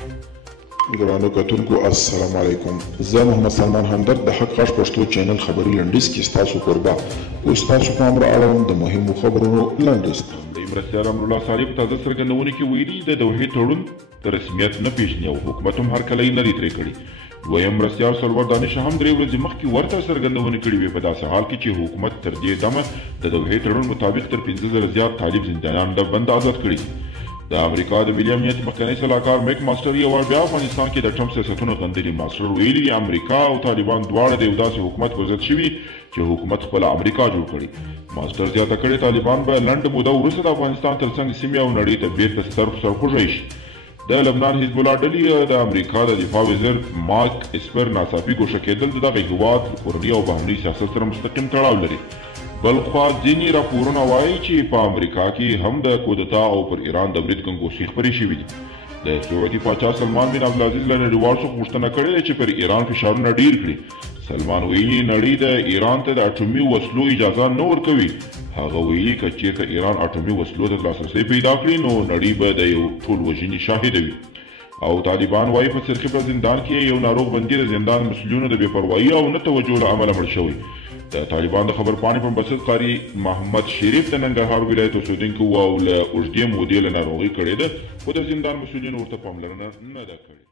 ګرانو کتونکو السلام علیکم. زه محمد سلمان همدرد د حق غږ پښتو چینل خبري لنډیز کې ستاسو کوربه او ستاسو پام را اړوم د مهمو خبرونو لنډیز ته. د مرستیال امرالله صالح په تازه څرګندونه کې ویلي د دوحې تړون د رسمیت نه پیژني او حکومت هم هرکلی نه دی ترې کړی. دویم مرستیال سرور دانش هم 3 ورځې مخکې ورته څرګندونې کړې وې په داسې حال کې چې حکومت تر دې دمه د دوحې تړون مطابق تر 15,000 زیات طالب زندانیان له بند آزاد کړي. د امریکا د ملي امنیت مخکنی سلاکار میک ماسټر یو وار بیا افغانستان کې د ټرمپ سیاستونو غندلي. ماسټر ویلي امریکا او طالبان دواړه د یو داسې حکومت پر ضد شوي چې حکومت خپله امریکا جوړ کړي. ماسټر زیاته کړې طالبان به لنډه موده وروسته د افغانستان ترڅنګ سیمې او نړۍ ته بیرته سرخوږی شي. د لبنان حزب الله ډلې د امریکا د دفاع وزیر مارک اسپر ناڅاپي ګوښه کېدل د دغه هېواد کورني او بهرني سیاست سره مستقیم تړاو لري. بل خوا ځینې راپورونه وایي چې په امریکا کې هم د کودتا او پر ایران د برید ګنګوسې خپرې شوي دي. د سعودي پاچا سلمان بن عبدالعزیز له نړیوال څخه غوښتنه کړې ده چې پر ایران فشارونه ډیر کړي. سلمان ویلي نړۍ د ایران ته د اټومي وسلو اجازه نه ورکوي. هغه ویلي که چیرته ایران اټومي وسلو ته لاسرسی پیدا کړي نو نړۍ به د یو ټول وژنې شاهده وي. او طالبان وایي په سرخي په زندان کې یو ناروغ بندي د زندان مسؤلینو د بې پروایي او نه توجه له امله مړ شوی. د طالبان د خبرپاڼې په بسط قاري محمد شریف د ننګرهار ولایت اوسېدونکي و او له اوږدې مودې له ناروغۍ کړې ده خو د زندان مسؤلینو ورته پاملرنه نه ده کړې.